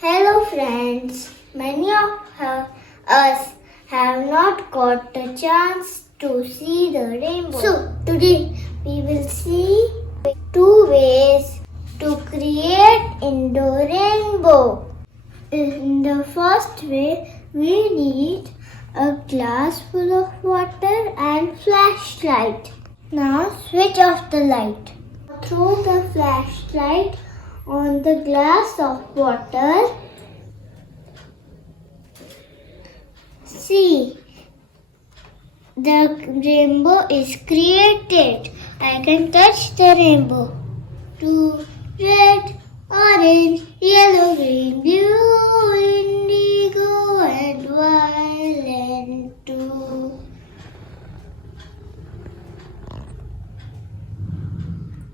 Hello friends, many of us have not got the chance to see the rainbow. So today we will see two ways to create indoor rainbow. In the first way, we need a glass full of water and flashlight. Now switch off the light. Throw the flashlight on the glass of water. See, the rainbow is created. I can touch the rainbow. Two, red, orange, yellow, green, blue, indigo, and violet too.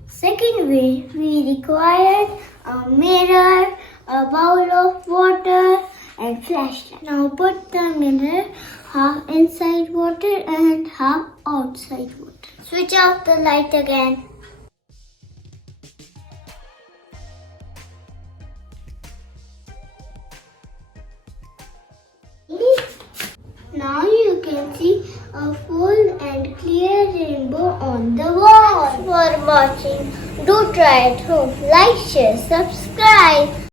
Second way, we require a mirror, a bowl of water, and flashlight. Now put the mirror half inside water and half outside water. Switch off the light again. Now you can see a full and clear rainbow on the wall. Thanks for watching. Do try at home. Like, share, subscribe.